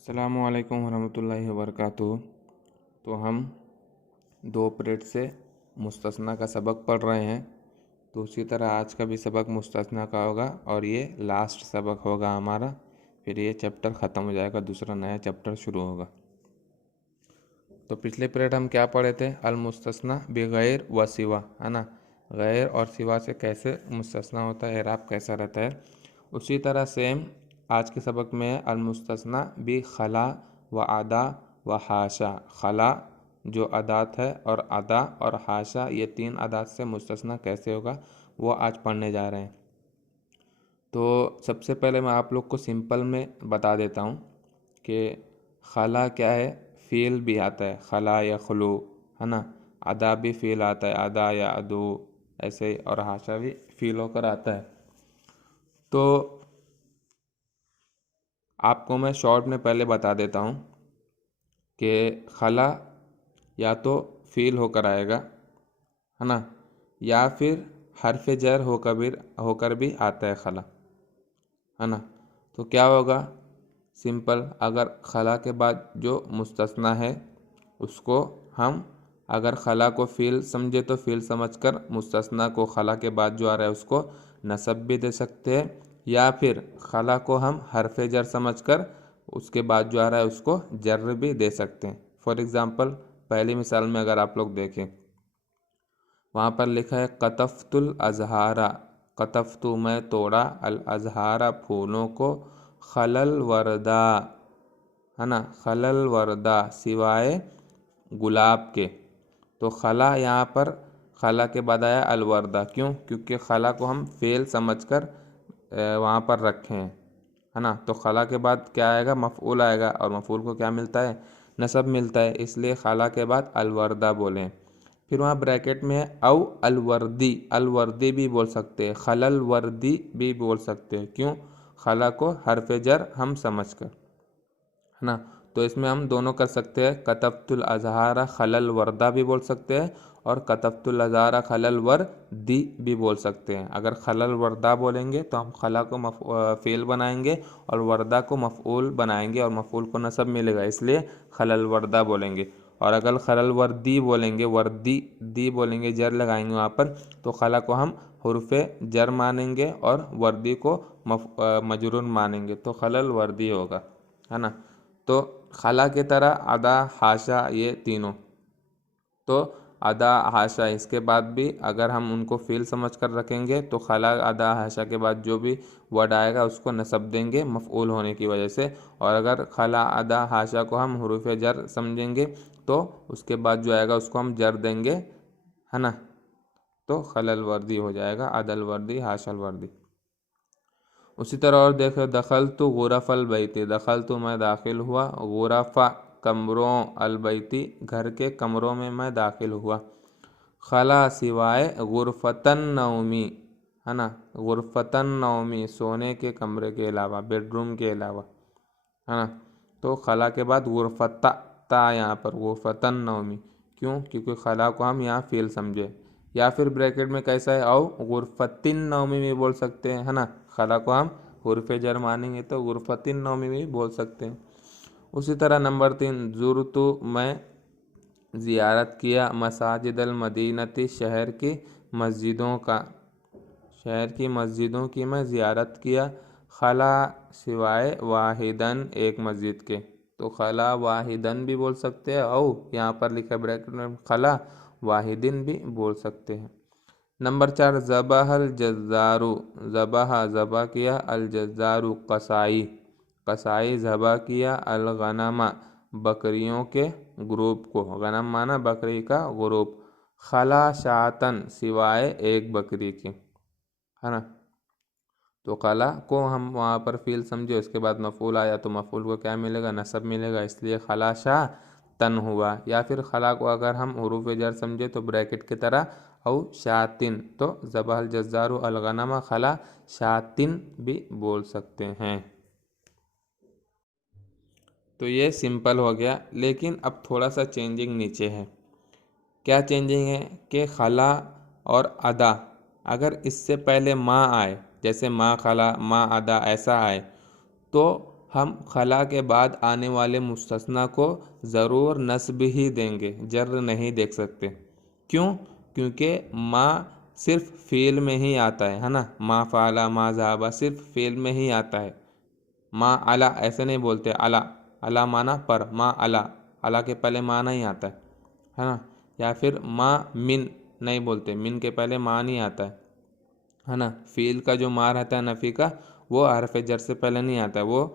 अस्सलामुअलैकुम वरहमतुल्लाहि वबरकातुहू। तो हम 2 पीरियड से मुस्तस्ना का सबक पढ़ रहे हैं। तो उसी तरह आज का भी सबक मुस्तस्ना का होगा और ये लास्ट सबक होगा हमारा। फिर ये चैप्टर ख़त्म हो जाएगा, दूसरा नया चैप्टर शुरू होगा। तो पिछले पीरियड हम क्या पढ़े थे? अल मुस्तस्ना बिगैर व सिवा, है ना। गैर और सिवा से कैसे मुस्तस्ना होता है, एराब कैसा रहता है। उसी तरह सेम आज के सबक में है अल मुस्तस्ना बि खला व अदा व हाशा। खला जो अदात है और अदा और हाशा, ये 3 अदात से मुस्तस्ना कैसे होगा वो आज पढ़ने जा रहे हैं। तो सबसे पहले मैं आप लोग को सिंपल में बता देता हूँ कि खला क्या है। फ़ील भी आता है, खला या खलू, है ना। अदा भी फ़ील आता है, अदा या अदू ऐसे ही, और हाशा भी फ़ील होकर आता है। तो आपको मैं शॉर्ट में पहले बता देता हूँ कि खला या तो फ़ील होकर आएगा, है ना, या फिर हर्फ जर होकर भी आता है खला, है ना। तो क्या होगा? सिंपल, अगर खला के बाद जो मुस्तस्ना है उसको हम अगर खला को फ़ील समझे तो फ़ील समझकर मुस्तस्ना को खला के बाद जो आ रहा है उसको नसब भी दे सकते हैं, या फिर खला को हम हरफ जर समझकर उसके बाद जो आ रहा है उसको जर भी दे सकते हैं। फॉर एग्ज़ाम्पल, पहली मिसाल में अगर आप लोग देखें, वहाँ पर लिखा है कतफ़तुल अज़हारा। कतफ़तु मैं तोड़ा, अल अज़हारा फूलों को, खलल वर्दा, है ना, खलल वर्दा सिवाय गुलाब के। तो खला यहाँ पर खला के बाद आया अलवर्दा, क्यों? क्योंकि खला को हम फ़ेल समझकर वहाँ पर रखे हैं, है ना। तो खला के बाद क्या आएगा? मफ़ऊल आएगा, और मफ़ऊल को क्या मिलता है? नसब मिलता है, इसलिए खला के बाद अलवर्दा बोलें। फिर वहाँ ब्रैकेट में है औ अलवर्दी। अलवर्दी भी बोल सकते हैं, खलल वर्दी भी बोल सकते हैं, क्यों? खला को हरफ जर हम समझ कर, है ना। तो इसमें हम दोनों कर सकते हैं, कतफ़तुल अज़हारा खलल वर्दा भी बोल सकते हैं और कतफ़तुल अज़हारा खलल वर्दी भी बोल सकते हैं। अगर खलल वर्दा बोलेंगे तो हम खला को फ़ेल बनाएंगे और वर्दा को मफ़ऊल बनाएंगे और मफ़ऊल को नसब मिलेगा, इसलिए खलल वर्दा बोलेंगे। और अगर खलल वर्दी बोलेंगे, वर्दी दी बोलेंगे, जर लगाएंगे वहाँ पर, तो खला को हम हुर्फ़े जर मानेंगे और वर्दी को मजरूर मानेंगे, तो खलल वर्दी होगा, है ना। तो खला की तरह अदा हाशा ये तीनों, तो अदा हाशा इसके बाद भी अगर हम उनको फ़ील समझ कर रखेंगे तो खला अदा हाशा के बाद जो भी वर्ड आएगा उसको नसब देंगे मफ़ऊल होने की वजह से। और अगर खला अदा हाशा को हम हुरूफ जर समझेंगे तो उसके बाद जो आएगा उसको हम जर देंगे, है ना। तो खलल वर्दी हो जाएगा, अदल वर्दी, हाशल वर्दी। उसी तरह और देखो, दखल तो गुरफ़ल बैती। दखल तो मैं दाखिल हुआ, गुरफ़ा कमरों, अलबैती घर के कमरों में मैं दाखिल हुआ। खला सिवाय गुरफ़तन नौमी, है ना, गुरफ़तन नौमी सोने के कमरे के अलावा, बेडरूम के अलावा, है ना। तो खला के बाद गुरफ़ता ता यहाँ पर गुरफ़तन नौमी, क्यों? क्योंकि खला को हम यहाँ फ़ील समझे। या फिर ब्रैकेट में कैसा है, औ गुरफ़तिन नौमी भी बोल सकते हैं, है ना। खला को हम हुर्फ़े जर मानेंगे तो गुरफ़तिन नौमी भी बोल सकते हैं। उसी तरह नंबर 3, ज़ुरतु मैं ज़ियारत किया, मसाजिद अल मदीनती शहर की मस्जिदों की मैं ज़ियारत किया। खला सिवाय वाहिदन एक मस्जिद के, तो खला वाहिदन भी बोल सकते हैं, और यहाँ पर लिखा ब्रैकेट में खला वाहिदिन भी बोल सकते हैं। नंबर 4, ज़बह अल जज़्ज़ारू। ज़बह किया, अल जज़्ज़ारू कसाई, कसाई ज़बह किया, अल गनमा बकरियों के ग्रुप को। गनम माना बकरी का ग्रुप। खला शातन सिवाय एक बकरी के, है ना। तो खला को हम वहाँ पर फ़ील समझे, उसके बाद मफ़ऊल आया तो मफ़ऊल को क्या मिलेगा? नसब मिलेगा, इसलिए खला शाह तन हुआ। या फिर खला को अगर हम हुरूफ जर समझे तो ब्रैकेट की तरह औ शातिन, तो ज़बहल जज़्ज़ारू अलगनमा खला शातिन भी बोल सकते हैं। तो ये सिंपल हो गया, लेकिन अब थोड़ा सा चेंजिंग नीचे है। क्या चेंजिंग है कि खला और अदा अगर इससे पहले माँ आए, जैसे माँ खला माँ अदा ऐसा आए, तो हम खला के बाद आने वाले मुस्तस्ना को ज़रूर नस्ब ही देंगे, जर नहीं देख सकते। क्यों? क्योंकि मा सिर्फ फ़ेल में ही आता है ना। मा फ़ाला मा ज़हाबा सिर्फ फ़ेल में ही आता है। मा अला ऐसे नहीं बोलते, अला अला माना पर, मा अला अला के पहले मा नहीं आता है ना। या फिर मा मिन नहीं बोलते, मिन के पहले मा नहीं आता है ना। फ़ील का जो मा रहता है नफ़ी का, वो हरफ जर से पहले नहीं आता है, वो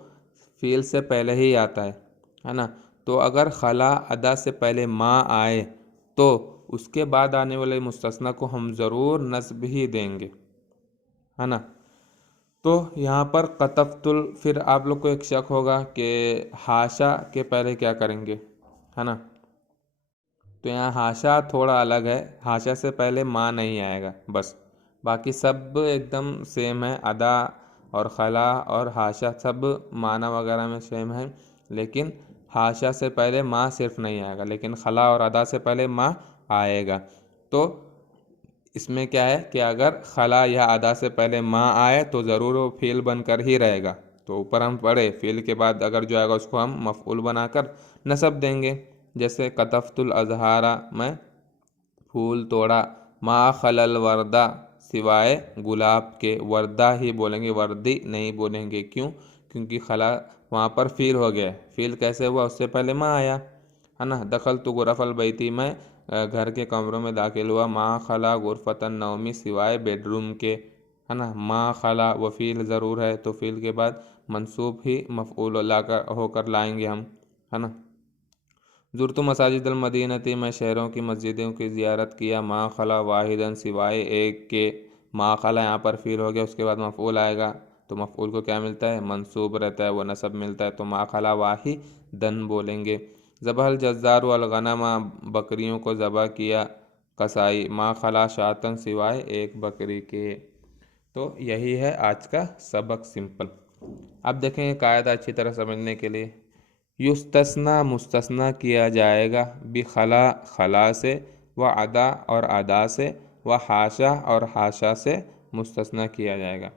फ़ील से पहले ही आता है ना। तो अगर खला अदा से पहले मा आए तो उसके बाद आने वाले मुस्तस्ना को हम ज़रूर नस्ब ही देंगे, है ना। तो यहाँ पर कतफ़तुल, फिर आप लोग को एक शक होगा कि हाशा के पहले क्या करेंगे, है ना। तो यहाँ हाशा थोड़ा अलग है, हाशा से पहले माँ नहीं आएगा बस, बाकी सब एकदम सेम है। अदा और खला और हाशा सब माना वगैरह में सेम है, लेकिन हाशा से पहले माँ सिर्फ नहीं आएगा, लेकिन खला और अदा से पहले माँ आएगा। तो इसमें क्या है कि अगर खला या अदा से पहले माँ आए तो ज़रूर वो फ़ील बनकर ही रहेगा। तो ऊपर हम पढ़े फ़ील के बाद अगर जो आएगा उसको हम मफ़ऊल बनाकर नसब देंगे। जैसे कतफ़तुल अज़हारा, मैं फूल तोड़ा, मा खलल वर्दा सिवाय गुलाब के, वर्दा ही बोलेंगे, वर्दी नहीं बोलेंगे। क्यों? क्योंकि खला वहाँ पर फ़ील हो गया। फ़ील कैसे हुआ? उससे पहले माँ आया, है ना। दखल तो गुरफ़ल बैती, में घर के कमरों में दाखिल हुआ, माँ खला गुरफ़तन नौमी सिवाय बेडरूम के, है ना। माँ खला वो फ़ील ज़रूर है, तो फ़ील के बाद मंसूब ही मफ़ऊल लाकर होकर लाएंगे हम, है ना। ज़ुरतु मसाजिद मदीनती, मैं शहरों की मस्जिदों की ज़ियारत किया, मा खला वाहिदन सिवाय एक के। मा खला यहाँ पर फ़ील हो गया, उसके बाद मफ़ऊल आएगा, तो मफ़ऊल को क्या मिलता है? मंसूब रहता है, वो नसब मिलता है, तो मा खला वाहिदन बोलेंगे। ज़बहल जज़्ज़ार वल गनमा, बकरियों को ज़बह किया कसाई, मा खला शातन सिवाय एक बकरी के। तो यही है आज का सबक, सिंपल। अब देखेंगे कायदा अच्छी तरह समझने के लिए। युस्तस्ना मुस्तस्ना किया जाएगा, बिखला खला से, व अदा और अदा से, व हाशा और हाशा से मुस्तस्ना किया जाएगा।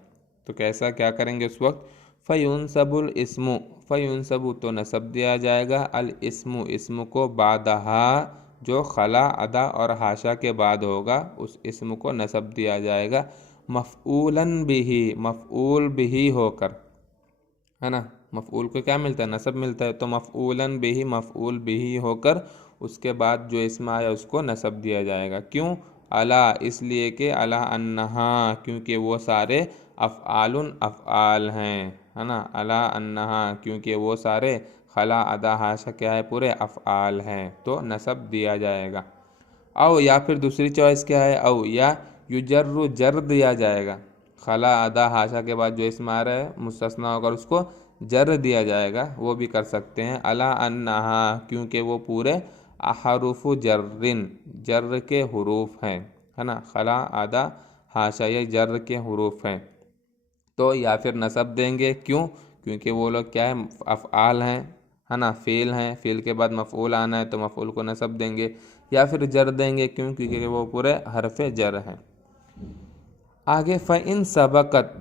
तो कैसा क्या करेंगे उस वक्त? फ़युनसबुल इस्मु, फ़युनसबु तो नसब दिया जाएगा, अल इस्मु इस्म को, बादहा जो खला अदा और हाशा के बाद होगा उस इस्म को नसब दिया जाएगा, मफ़ऊलन बिही मफ़ऊल बिही होकर, है ना। मफ़ऊल को क्या मिलता है? नसब मिलता है, तो मफ़ऊलन बिही मफ़ऊल बिही होकर उसके बाद जो इस्म आया उसको नसब दिया जाएगा। क्यों? अला इसलिए कि अला अन्नहा क्योंकि वो सारे अफ़आलुन अफ़आल हैं, है ना। अला अन्नहा क्योंकि वो सारे खला अदा हाशा क्या है? पूरे अफ़आल हैं, तो नसब दिया जाएगा। औ या फिर दूसरी चॉइस क्या है? औ या युजर्रु जर दिया जाएगा, खला अदा हाशा के बाद जो इसम आ रहा है मुस्तस्ना होकर उसको जर दिया जाएगा, वो भी कर सकते हैं। अला अन्नहा क्योंकि वो पूरे हरूफु जर्रिन जर के हरूफ हैं, है ना। खला अदा हाशा ये जर के हरूफ हैं, तो या फिर नसब देंगे। क्यों? क्योंकि वो लोग क्या है? अफ़आल हैं, है ना, फ़ेल हैं। फ़ेल के बाद मफ़ऊल आना है तो मफ़ऊल को नसब देंगे, या फिर जर देंगे। क्यों? क्योंकि वो पूरे हरफ़े जर हैं। आगे फ़इन सबकत,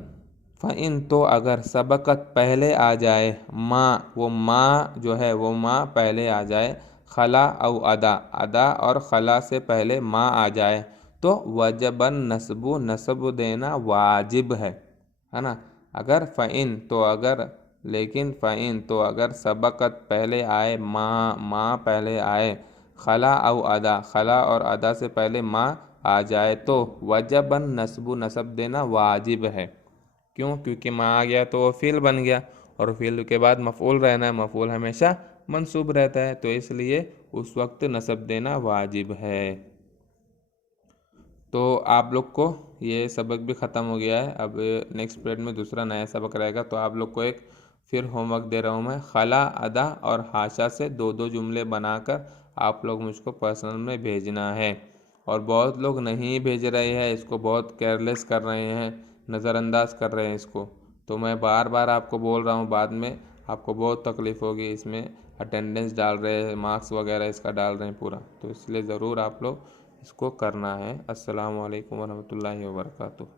फ़इन तो अगर, सबकत पहले आ जाए, माँ वो माँ जो है वो माँ पहले आ जाए, खला औ अदा अदा और खला से पहले माँ आ जाए, तो वजबन नस्बु नस्ब देना वाजिब है ना। अगर फ़इन तो अगर, लेकिन फ़इन तो अगर सबकत पहले आए, माँ पहले आए, खला औ अदा खला और अदा से पहले माँ आ जाए, तो वजबन नस्बु नसब देना वाजिब है। क्यों? क्योंकि माँ आ गया तो वो फ़िल बन गया, और फ़िल के बाद मफ़ऊल रहना है, मफ़ऊल हमेशा मंसूब रहता है, तो इसलिए उस वक्त नसब देना वाजिब है। तो आप लोग को ये सबक भी ख़त्म हो गया है। अब नेक्स्ट पीरियड में दूसरा नया सबक रहेगा, तो आप लोग को एक फिर होमवर्क दे रहा हूँ मैं। खला अदा और हाशा से दो दो जुमले बनाकर आप लोग मुझको पर्सनल में भेजना है। और बहुत लोग नहीं भेज रहे हैं इसको, बहुत केयरलेस कर रहे हैं, नज़रअंदाज कर रहे हैं इसको। तो मैं बार बार आपको बोल रहा हूँ, बाद में आपको बहुत तकलीफ़ होगी। इसमें अटेंडेंस डाल रहे हैं, मार्क्स वगैरह इसका डाल रहे हैं पूरा, तो इसलिए ज़रूर आप लोग इसको करना है। अस्सलामु अलैकुम वरहमतुल्लाहि वबरकातुहू।